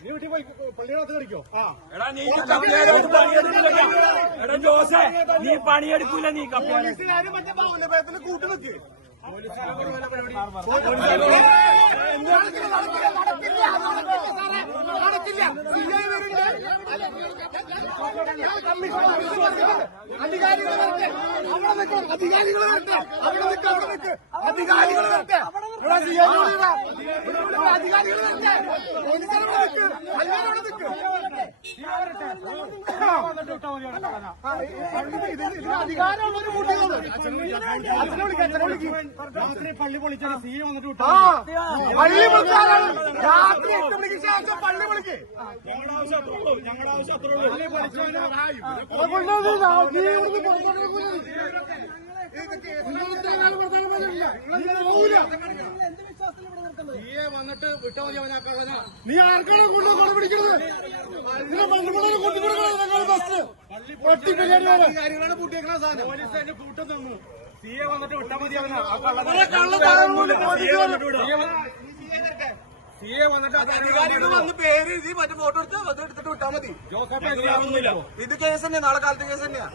നീ വീട്ടിൽ പോയി പള്ളിയുടെ കളിക്കോ ആ. എടാ നീ കപ്പ്യാരോട് പണിയെടുക്കില്ല എടാ ജോസേ നീ പണിയെടുക്കൂല നീ പോലീസുകാരും മറ്റേ കൂട്ടു നിൽക്ക് അധികാരികൾ വരട്ടെ. അവിടെ അവിടെ നിൽക്ക് അവിടെ നിൽക്ക് അധികാരികൾ വരട്ടെ. അധികാരമുള്ളൊരു കൂട്ടിയത് അച്ഛനെ വിളിക്കാം അച്ഛനെ വിളിക്കും രാത്രി പള്ളി പൊളിച്ചാൽ സി വന്നിട്ട് വിട്ടാ പള്ളി വിളിച്ചാലാണ് രാത്രി എട്ട് മണിക്ക് ശേഷം പള്ളി വിളിക്കേ ഞങ്ങളുടെ ആവശ്യം അത്രേ ഉള്ളൂ ഞങ്ങളുടെ വന്നിട്ട് വിട്ടാ മതി നീ ആർക്കാണ് കൊണ്ട് കൊണ്ടുപിടിക്കുന്നത് ബസ് പട്ടി ബിരിയാണി കാര്യങ്ങളാണ് പൂട്ടിയേക്കണ സാധനം. പോലീസ് അതിന്റെ കൂട്ടം തന്നു. സിയെ വന്നിട്ട് വിട്ടാ മതി അവനാ. സി എ വന്നിട്ട് അധികാരികൾ വന്ന് പേര് എഴുതി മറ്റേ ഫോട്ടോ എടുത്ത് അത് എടുത്തിട്ട് വിട്ടാൽ മതി. ജോസഫ് ഇത് കേസ് തന്നെയാ. നാളെ കാലത്ത് കേസ് തന്നെയാ.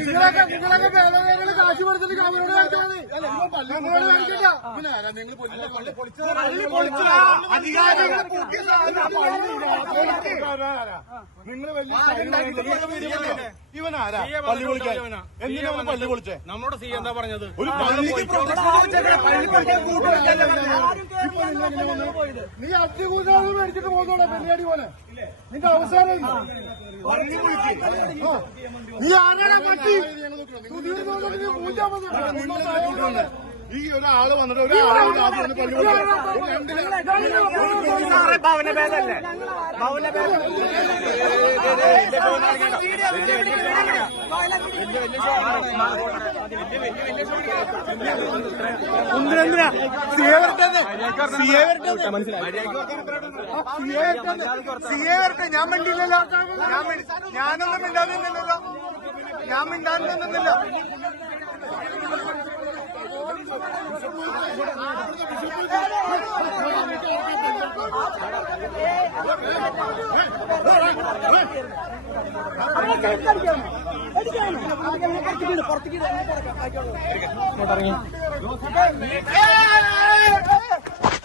നിങ്ങളൊക്കെ നിങ്ങളൊക്കെ കാശ് കൊടുത്തിട്ട് അവരോട് നിങ്ങൾ വലിയ ഇവനാരാ പള്ളി പൊളിക്കാൻ എന്തിനാ പള്ളി പൊളിച്ചേ നമ്മുടെ സി എന്താ പറഞ്ഞത് ഒരു പള്ളിക്ക് നീ അധികൂട്ടാണ് മേടിച്ചിട്ട് പോകുന്നോടെ പരിപാടി പോലെ നിന്റെ അവസാനം. നീ ആരാടാ പട്ടി ഈ ഒരാൾ വന്നിട്ട് ഒരാൾ കാത്തു വന്ന് പള്ളി ഭവനഭേദല്ലേ ഭവനഭേദം എന്തിനാ സിയെ വരട്ടെ ഞാൻ വേണ്ടിയില്ലല്ലോ ഞാനൊന്നും ഇല്ലാതെ ഞാൻ മിണ്ടാൻ നിന്നില്ല പുറത്തേക്ക്